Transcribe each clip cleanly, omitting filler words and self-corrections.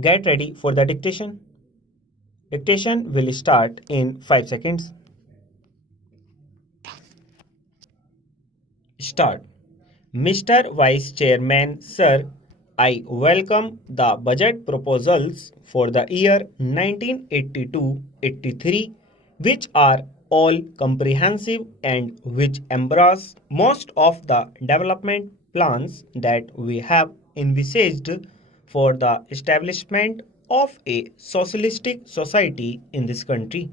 Get ready for the dictation. Dictation will start in 5 seconds. Start. Mr. Vice Chairman, Sir, I welcome the budget proposals for the year 1982-83, which are all comprehensive and which embrace most of the development plans that we have envisaged for the establishment of a socialistic society in this country.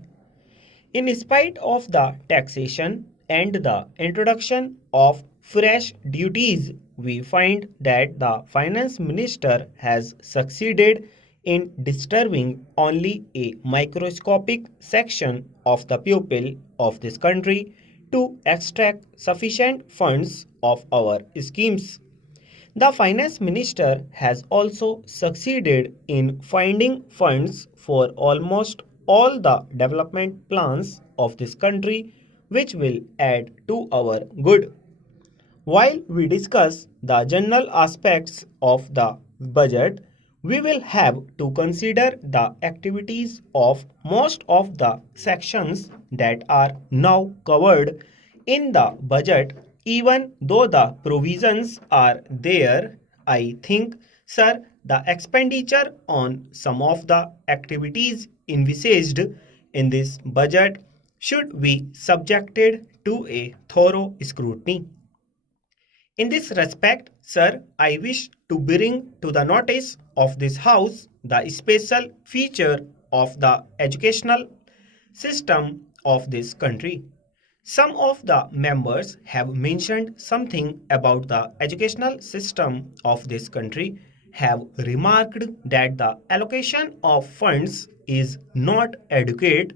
In spite of the taxation and the introduction of fresh duties, we find that the finance minister has succeeded in disturbing only a microscopic section of the people of this country to extract sufficient funds of our schemes. The finance minister has also succeeded in finding funds for almost all the development plans of this country, which will add to our good. While we discuss the general aspects of the budget, we will have to consider the activities of most of the sections that are now covered in the budget. Even though the provisions are there, I think, sir, the expenditure on some of the activities envisaged in this budget should be subjected to a thorough scrutiny. In this respect, sir, I wish to bring to the notice of this House the special feature of the educational system of this country. Some of the members have mentioned something about the educational system of this country, have remarked that the allocation of funds is not adequate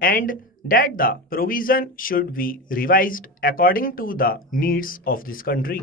and that the provision should be revised according to the needs of this country.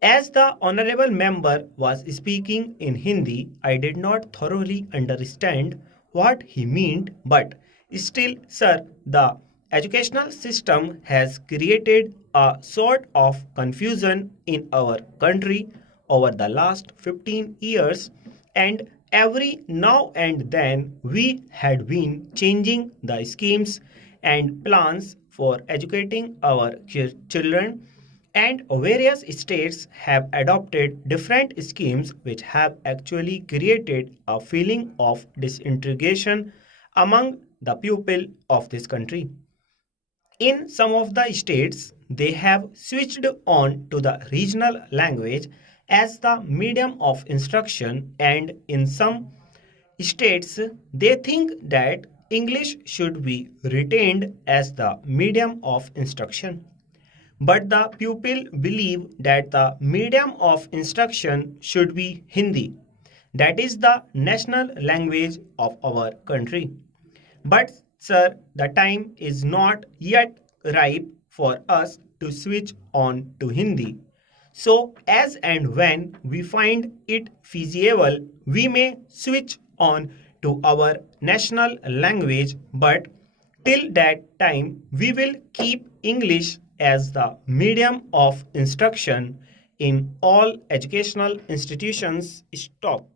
As the honorable member was speaking in Hindi, I did not thoroughly understand what he meant, but still, sir, the educational system has created a sort of confusion in our country over the last 15 years, and every now and then we had been changing the schemes and plans for educating our children, and various states have adopted different schemes which have actually created a feeling of disintegration among the people of this country. In some of the states, they have switched on to the regional language as the medium of instruction, and in some states, they think that English should be retained as the medium of instruction. But the pupil believe that the medium of instruction should be Hindi. That is the national language of our country. But, sir, the time is not yet ripe for us to switch on to Hindi. So, as and when we find it feasible, we may switch on to our national language, but till that time, we will keep English as the medium of instruction in all educational institutions. Stop.